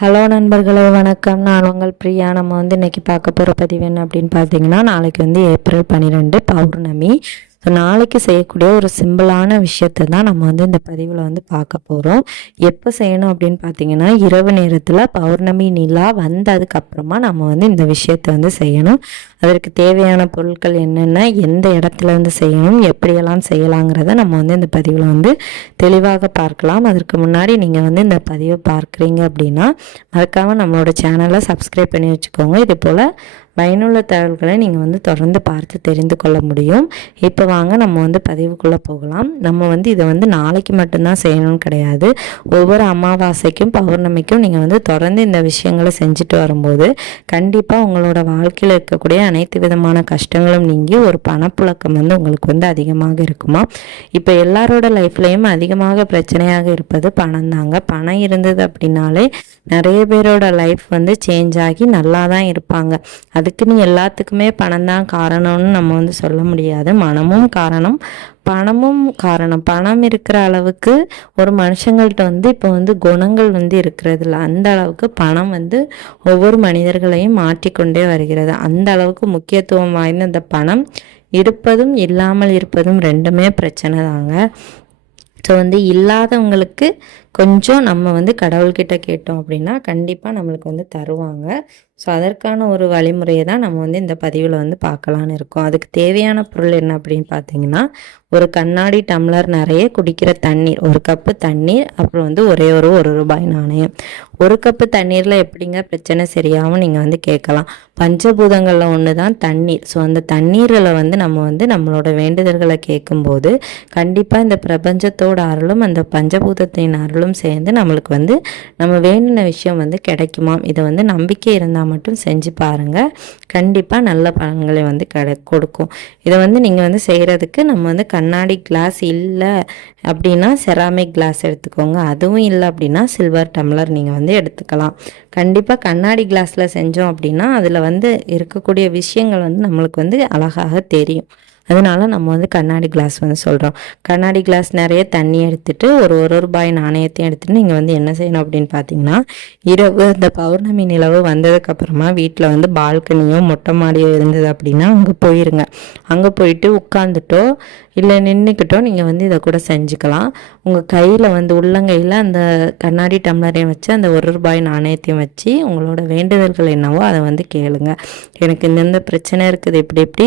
Hello நண்பர்களே வணக்கம். நான் உங்கள் பிரியா. நம்ம வந்து இன்றைக்கி பார்க்க போகிற பதிவு என்ன அப்படின்னு பார்த்தீங்கன்னா நாளைக்கு வந்து ஏப்ரல் பன்னிரெண்டு பௌர்ணமி. ஸோ நாளைக்கு செய்யக்கூடிய ஒரு சிம்பிளான விஷயத்தை தான் நம்ம வந்து இந்த பதிவில் வந்து பார்க்க போகிறோம் எப்போ செய்யணும் அப்படின்னு பார்த்தீங்கன்னா இரவு நேரத்தில் பௌர்ணமி நிலா வந்ததுக்கப்புறமா நம்ம வந்து இந்த விஷயத்தை வந்து செய்யணும். அதற்கு தேவையான பொருட்கள் என்னென்ன எந்த இடத்துல இருந்து செய்யணும் எப்படியெல்லாம் செய்யலாங்கிறத நம்ம வந்து இந்த பதிவில் வந்து தெளிவாக பார்க்கலாம். அதற்கு முன்னாடி நீங்கள் வந்து இந்த பதிவை பார்க்குறீங்க அப்படின்னா மறக்காமல் நம்மளோட சேனலை சப்ஸ்கிரைப் பண்ணி வச்சுக்கோங்க. இது போல் பயனுள்ள தகவல்களை நீங்கள் வந்து தொடர்ந்து பார்த்து தெரிந்து கொள்ள முடியும். இப்போ வாங்க நம்ம வந்து பதிவுக்குள்ளே போகலாம். நம்ம வந்து இதை வந்து நாளைக்கு மட்டும்தான் செய்யணும்னு கிடையாது. ஒவ்வொரு அமாவாசைக்கும் பௌர்ணமிக்கும் நீங்கள் வந்து தொடர்ந்து இந்த விஷயங்களை செஞ்சுட்டு வரும்போது கண்டிப்பாக உங்களோட வாழ்க்கையில் இருக்கக்கூடிய அனைத்து விதமான கஷ்டங்களும் நீங்கி ஒரு பணப்புழக்கம் வந்து உங்களுக்கு வந்து அதிகமாக இருக்குமா? இப்போ எல்லாரோட லைஃப்லேயும் அதிகமாக பிரச்சனையாக இருப்பது பணம் தாங்க. பணம் இருந்தது அப்படின்னாலே நிறைய பேரோட லைஃப் வந்து சேஞ்ச் ஆகி நல்லா தான் இருப்பாங்க. அதுக்குன்னு எல்லாத்துக்குமே பணம் தான் காரணம்னு நம்ம வந்து சொல்ல முடியாது. மனமும் காரணம் பணமும் காரணம். பணம் இருக்கிற அளவுக்கு ஒரு மனுஷங்கள்கிட்ட வந்து இப்போ வந்து குணங்கள் வந்து இருக்கிறது இல்லை அந்த அளவுக்கு பணம் வந்து ஒவ்வொரு மனிதர்களையும் மாற்றிக்கொண்டே வருகிறது. அந்த அளவுக்கு முக்கியத்துவம் வாய்ந்த அந்த பணம் இருப்பதும் இல்லாமல் இருப்பதும் ரெண்டுமே பிரச்சனை தாங்க. ஸோ வந்து இல்லாதவங்களுக்கு கொஞ்சம் நம்ம வந்து கடவுள்கிட்ட கேட்டோம் அப்படின்னா கண்டிப்பாக நம்மளுக்கு வந்து தருவாங்க. ஸோ அதற்கான ஒரு வழிமுறையை தான் நம்ம வந்து இந்த பதிவில் வந்து பார்க்கலான்னு இருக்கோம். அதுக்கு தேவையான பொருள் என்ன அப்படின்னு பார்த்தீங்கன்னா ஒரு கண்ணாடி டம்ளர் நிறைய குடிக்கிற தண்ணீர் ஒரு கப்பு தண்ணீர் அப்புறம் வந்து ஒரே ஒரு ஒரு ரூபாய் நாணயம். ஒரு கப்பு தண்ணீரில் எப்படிங்க பிரச்சனை சரியாகவும் நீங்கள் வந்து கேட்கலாம். பஞ்சபூதங்களில் ஒன்று தான் தண்ணீர். ஸோ அந்த தண்ணீரில் வந்து நம்ம வந்து நம்மளோட வேண்டுதல்களை கேட்கும்போது கண்டிப்பாக இந்த பிரபஞ்சத்தோட அருளும் அந்த பஞ்சபூதத்தின் அருளும் சேர்ந்து நம்மளுக்கு வந்து நம்ம வேண்டின விஷயம் வந்து கிடைக்குமாம் இதை வந்து நம்பிக்கை இருந்தால் மட்டும் செஞ்சு பாருங்கள் கண்டிப்பாக நல்ல பலன்களை வந்து கிடை கொடுக்கும். இதை வந்து நீங்கள் வந்து செய்கிறதுக்கு நம்ம வந்து கண்ணாடி கிளாஸ் இல்லை அப்படின்னா செராமிக் கிளாஸ் எடுத்துக்கோங்க. அதுவும் இல்லை அப்படின்னா சில்வர் டம்ளர் நீங்கள் வந்து எடுத்துக்கலாம். கண்டிப்பாக கண்ணாடி கிளாஸில் செஞ்சோம் அப்படின்னா அதில் வந்து இருக்கக்கூடிய விஷயங்கள் வந்து நம்மளுக்கு வந்து அழகாக தெரியும். அதனால நம்ம வந்து கண்ணாடி கிளாஸ் வந்து சொல்கிறோம் கண்ணாடி கிளாஸ் நிறைய தண்ணி எடுத்துகிட்டு ஒரு ஒரு ரூபாய் நாணயத்தையும் எடுத்துகிட்டு நீங்கள் வந்து என்ன செய்யணும் அப்படின்னு பார்த்தீங்கன்னா இரவு அந்த பௌர்ணமி நிலவு வந்ததுக்கப்புறமா வீட்டில் வந்து பால்கனியோ மொட்டை மாடியோ இருந்தது அப்படின்னா அங்கே போயிருங்க. அங்கே போயிட்டு உட்காந்துட்டோ இல்லை நின்றுக்கிட்டோ நீங்கள் வந்து இதை கூட செஞ்சுக்கலாம். உங்கள் கையில் வந்து உள்ளங்கையில் அந்த கண்ணாடி டம்ளரையும் வச்சு அந்த ஒரு ரூபாய் நாணயத்தையும் வச்சு உங்களோட வேண்டுதல்கள் என்னவோ அதை வந்து கேளுங்க. எனக்கு இந்தந்த பிரச்சனை இருக்குது இப்படி இப்படி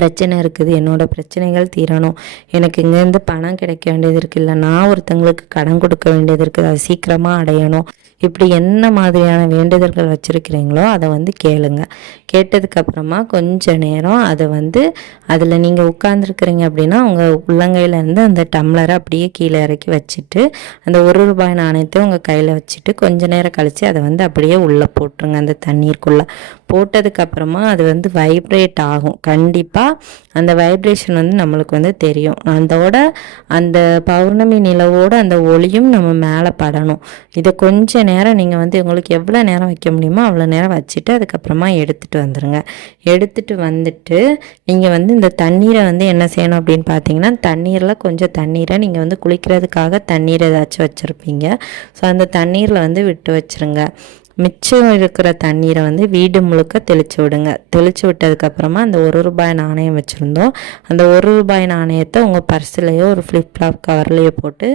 பிரச்சனை இருக்குது. என்னோடய பிரச்சனைகள் தீரணும். எனக்கு இங்கேருந்து பணம் கிடைக்க வேண்டியது இருக்குது இல்லை நான் ஒருத்தங்களுக்கு கடன் கொடுக்க வேண்டியது இருக்குது அதை சீக்கிரமாக அடையணும். இப்படி என்ன மாதிரியான வேண்டுதல்கள் வச்சுருக்கிறீங்களோ அதை வந்து கேளுங்க. கேட்டதுக்கப்புறமா கொஞ்ச நேரம் அதை வந்து அதில் நீங்கள் உட்காந்துருக்குறீங்க அப்படின்னா உங்கள் உள்ளங்கையிலேருந்து அந்த டம்ளரை அப்படியே கீழே இறக்கி வச்சுட்டு அந்த ஒரு ரூபாய் நாணயத்தை உங்கள் கையில் வச்சுட்டு கொஞ்ச நேரம் கழித்து அதை வந்து அப்படியே உள்ளே போட்டுருங்க. அந்த தண்ணீருக்குள்ளே. போட்டதுக்கப்புறமா அது வந்து வைப்ரேட் ஆகும். கண்டிப்பாக அந்த வைப்ரேஷன் வந்து நம்மளுக்கு வந்து தெரியும். அதோட அந்த பௌர்ணமி நிலவோட அந்த ஒளியும் நம்ம மேலே படணும். இதை கொஞ்ச நேரம் நீங்கள் வந்து உங்களுக்கு எவ்வளோ நேரம் வைக்க முடியுமோ அவ்வளோ நேரம் வச்சுட்டு அதுக்கப்புறமா எடுத்துகிட்டு வந்துடுங்க எடுத்துகிட்டு வந்துட்டு நீங்கள் வந்து இந்த தண்ணீரை வந்து என்ன செய்யணும் அப்படின்னு பார்த்தீங்கன்னா தண்ணீரில் கொஞ்சம் தண்ணீரை நீங்கள் வந்து குளிக்கிறதுக்காக தண்ணீர் ஏதாச்சும் வச்சுருப்பீங்க. ஸோ அந்த தண்ணீரில் வந்து விட்டு வச்சுருங்க. மிச்சம் இருக்கிற தண்ணீரை வந்து வீடு முழுக்க தெளித்து விடுங்க. தெளித்து விட்டதுக்கப்புறமா அந்த ஒரு ரூபாய் நாணயம் வச்சுருந்தோம். அந்த ஒரு ரூபாய் நாணயத்தை உங்கள் பர்ஸ்லேயோ ஒரு ஃப்ளிப்லாப் கவர்லேயோ போட்டு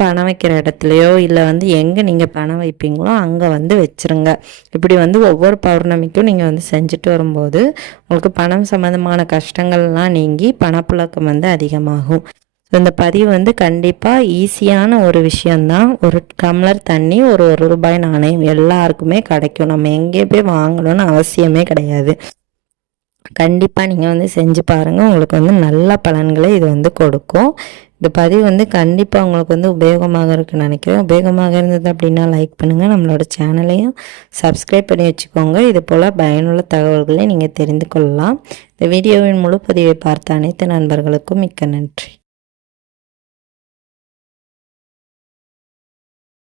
பணம் வைக்கிற இடத்துலையோ இல்லை வந்து எங்கே நீங்கள் பணம் வைப்பீங்களோ அங்கே வந்து வச்சுருங்க. இப்படி வந்து ஒவ்வொரு பௌர்ணமிக்கும் நீங்கள் வந்து செஞ்சுட்டு வரும்போது உங்களுக்கு பணம் சம்மந்தமான கஷ்டங்கள்லாம் நீங்கி பணப்புழக்கம் வந்து அதிகமாகும். இந்த பதிவு வந்து கண்டிப்பாக ஈஸியான ஒரு விஷயந்தான் ஒரு டம்ளர் தண்ணி ஒரு ஒரு ரூபாய் நாணயம் எல்லாருக்குமே கிடைக்கும். நம்ம எங்கே போய் வாங்கணும்னு அவசியமே கிடையாது. கண்டிப்பாக நீங்கள் வந்து செஞ்சு பாருங்கள் உங்களுக்கு வந்து நல்ல பலன்களை இது வந்து கொடுக்கும். இந்த பதிவு வந்து கண்டிப்பாக உங்களுக்கு வந்து உபயோகமாக இருக்குன்னு நினைக்கிறேன். உபயோகமாக இருந்தது அப்படின்னா லைக் பண்ணுங்கள் நம்மளோட சேனலையும் சப்ஸ்கிரைப் பண்ணி வச்சுக்கோங்க. இது போல் பயனுள்ள தகவல்களை நீங்கள் தெரிந்து கொள்ளலாம். இந்த வீடியோவின் முழு பதிவை பார்த்த அனைத்து நண்பர்களுக்கும் மிக்க நன்றி.